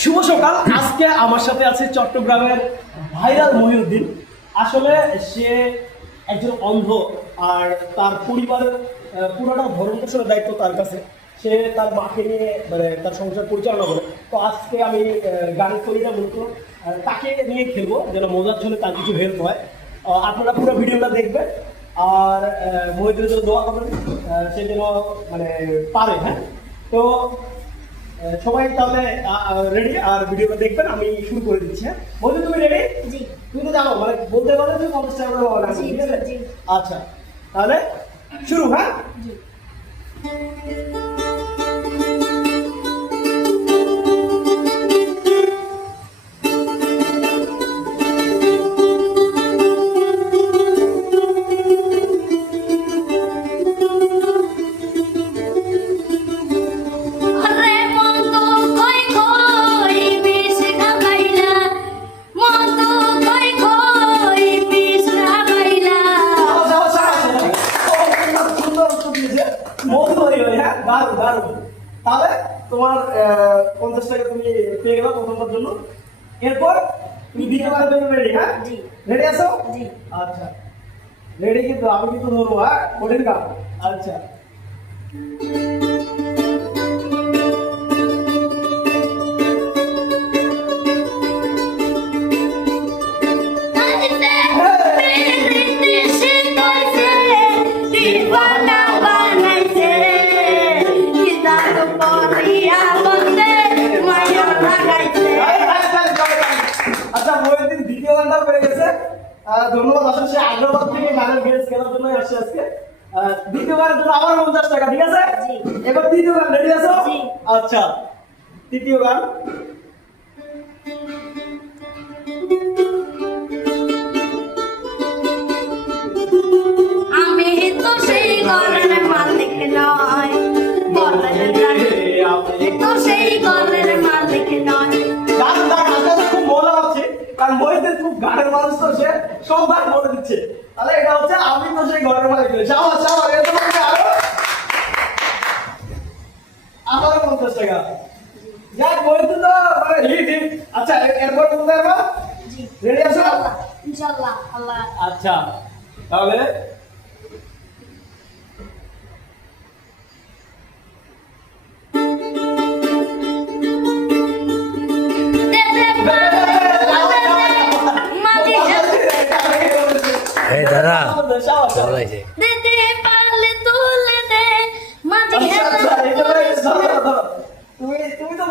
শুভ সকাল। আজকে আমার সাথে আছে চট্টগ্রামের ভাইরাল মহিউদ্দিন। আসলে সে একজন অন্ধ, আর তার পরিবারের পুরোটা ভরণ পোষণের দায়িত্ব তার কাছে। সে তার মাকে নিয়ে মানে তার সংসার পরিচালনা করে। তো আজকে আমি গানের কলিটা মূলত তাকে নিয়ে খেলবো, যেন মজার ছলে তার কিছু হেল্প হয়। আপনারা পুরো ভিডিওটা দেখবেন আর মহিউদ্দিনের জন্য দোয়া করবেন, সে যেন মানে পারে। হ্যাঁ, তো সবাই তাহলে রেডি, আর ভিডিওটা দেখবেন। আমি শুরু করে দিচ্ছি। হ্যাঁ বলছি, তুমি রেডি? জি। তুমি তো জানো মানে বলতে পারলে তুমি 50 টাকা করে পাবে, ঠিক আছে? আচ্ছা তাহলে শুরু। হ্যাঁ জি। তাহলে তোমার 50 টাকা তুমি পেয়ে গেলে প্রথমবার জন্য। এরপর তুমি দ্বিতীয়বারের জন্য রেডি? হ্যাঁ রেডি আছো? জি। আচ্ছা রেডি, কিন্তু আমি কিন্তু ধরবো। হ্যাঁ কঠিন কাম। আচ্ছা দ্বিতীয় গানটাও পেরে গেছে। ধন্যবাদ। আসলে সে হায়দ্রাবাদ থেকে গানের গেস খেলার জন্য আসছে আজকে। দ্বিতীয় গানের জন্য আবার 50 টাকা, ঠিক আছে? এবার তৃতীয় গান, রেডি আছো? আচ্ছা তৃতীয় গান। আমি তো সেই ঘরের মালিক নয়, আমি তো সেই ঘরের মালিক নয়। গান গান আসলে খুব মজা হচ্ছে, কারণ মহিতে খুব গানের মানুষ তো, সে সব গান বলে দিচ্ছে। তাহলে এটা হচ্ছে আমি তো সেই ঘরের মালিক নই। চাওয়া চাওয়া এর জন্য আরো 50 টাকা। যাক মহিতে তো মানে হিট হিট। আচ্ছা এরপর বলতে পারবা? জি। রেডি আছো? ইনশাআল্লাহ। আল্লাহ। আচ্ছা তাহলে এই দাদা শাবাশ। দিতে পারলে তুলে দে মাঝে আচ্ছা, আচ্ছা, এটা ধরো, ধরো। তুমি তো